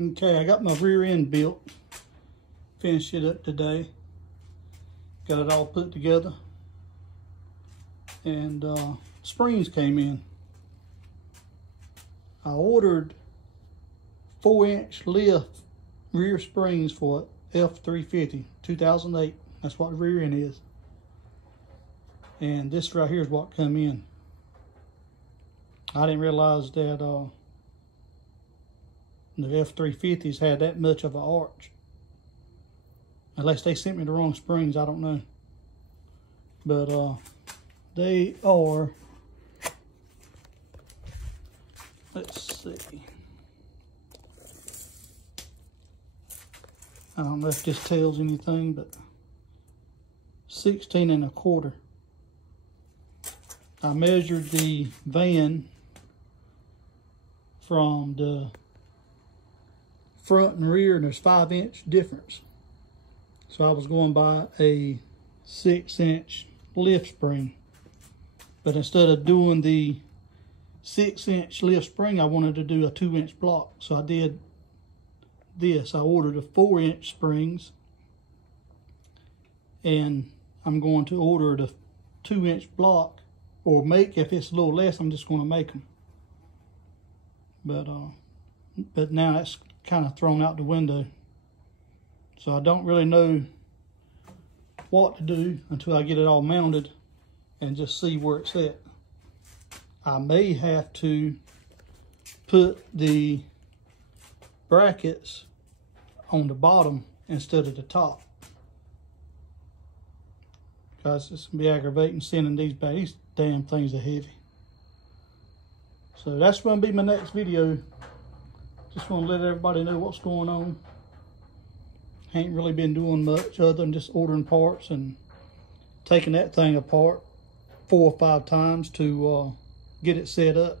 Okay, I got my rear end built. Finished it up today. Got it all put together. And springs came in. I ordered 4-inch lift rear springs for F350 2008. That's what the rear end is. And this right here is what come in. I didn't realize that the F350s had that much of an arch. Unless they sent me the wrong springs, I don't know. But they are, let's see. I don't know if this tells anything, but 16 1/4. I measured the van from the front and rear, and there's 5-inch difference. So I was going by a 6-inch lift spring. But instead of doing the 6-inch lift spring, I wanted to do a 2-inch block. So I did this. I ordered a 4-inch springs, and I'm going to order the 2-inch block, or make, if it's a little less, I'm just going to make them. But now it's kind of thrown out the window. So I don't really know what to do until I get it all mounted and just see where it's at. I may have to put the brackets on the bottom instead of the top, because it's gonna be aggravating sending these back. These damn things are heavy. So that's gonna be my next video. Just want to let everybody know what's going on. Ain't really been doing much other than just ordering parts and taking that thing apart 4 or 5 times to get it set up.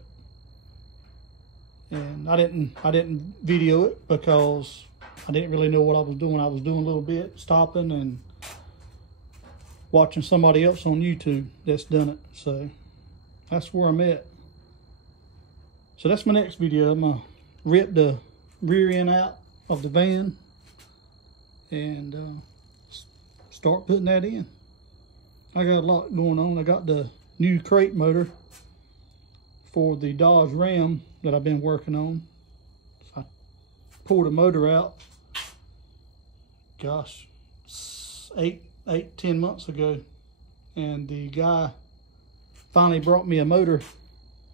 And I didn't video it because I didn't really know what I was doing. I was doing a little bit, stopping and watching somebody else on YouTube that's done it. So that's where I'm at. So that's my next video. I'm gonna rip the rear end out of the van and start putting that in. I got a lot going on. I got the new crate motor for the Dodge Ram that I've been working on. So I pulled the motor out, gosh, 10 months ago, and the guy finally brought me a motor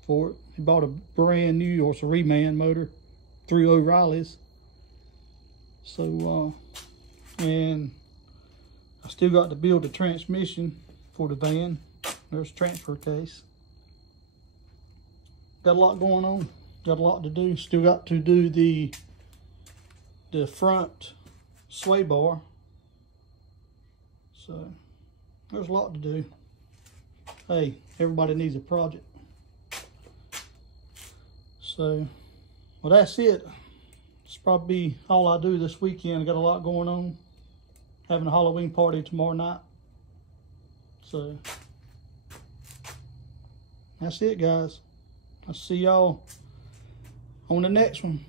for it. He bought a brand new, or it's a reman motor through O'Reilly's. So and I still got to build the transmission for the van. There's a transfer case. Got a lot going on. Got a lot to do. Still got to do the front sway bar. So there's a lot to do. Hey, everybody needs a project. So, well, that's it. It's probably all I do this weekend. I got a lot going on. Having a Halloween party tomorrow night. So that's it, guys. I'll see y'all on the next one.